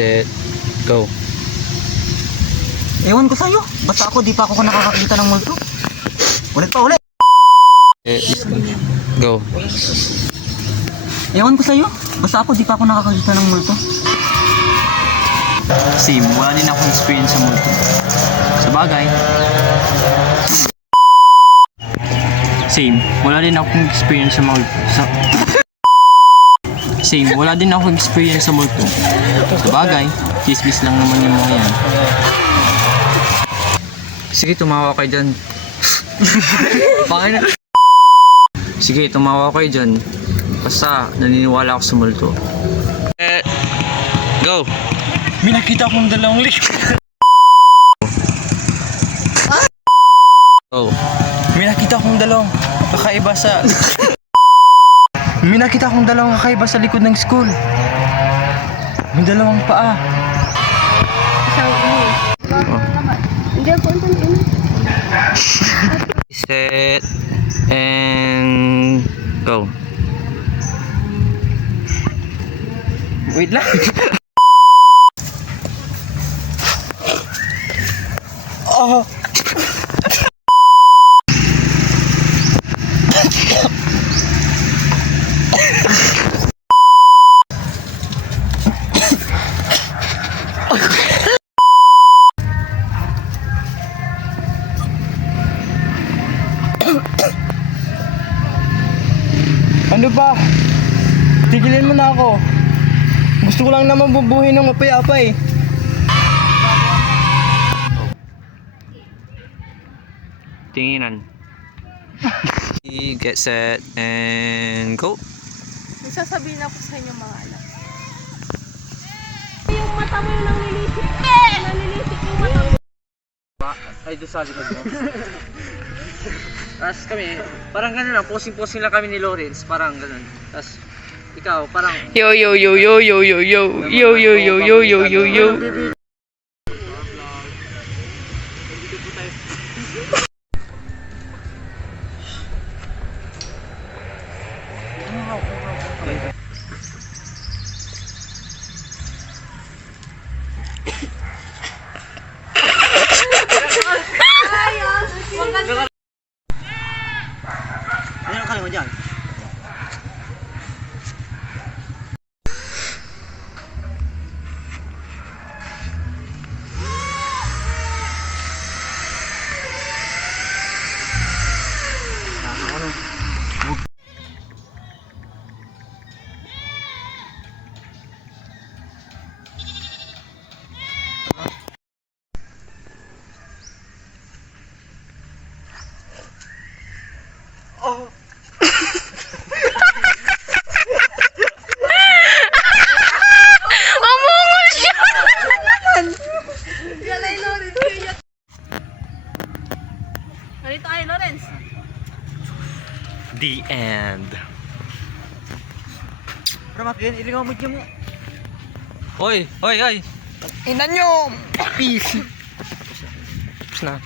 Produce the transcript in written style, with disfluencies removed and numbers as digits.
set, go. Ewan ko sa'yo. Basta ako, di pa ako nakakakita ng multo. Ulit pa, ulit. Set, go. Ewan ko sa'yo. Basta ako, di pa ako nakakakita ng multo. Same, wala din akong experience sa multo. Sa bagay. Same, wala din akong experience sa multo. Same, wala din akong experience sa multo. Sa bagay, chismis lang naman yung mga yan. Sige, tumawa kayo dyan. Bakit na? Sige, tumawa kayo dyan. Basta, naniniwala ako sa multo. Set, go. May nakita akong dalawang lik. Go. May nakita akong dalawang kakaiba sa... May nakita akong dalawang kakaiba sa likod ng school. May dalawang paa. Hindi ako ang tanong. Set, and go. Wait lang. Oh. Ano ba? Tigilin mo na ako. Gusto ko lang naman bubuhin ng mapayapa eh. Tinginan. Get set, and go. May sasabihin ako sa inyo mga anak. Yung mata mo yung nanlilisik. Nanlilisik yung mata mo. Ay, doon sa likod mo. Tapos kami, parang gano'n lang, posing-posing lang kami ni Lawrence, parang gano'n. Tapos, ikaw, parang... Yo yo yo yo yo yo yo yo yo yo yo yo yo yo. Ano ka naman dyan? Galay, Lawrence. Narito kayo, Lawrence. The end. Pero makin, iligaw mo dyan mo. Hoy! Hoy! Hoy! Ina nyo! Peace! Tapos na.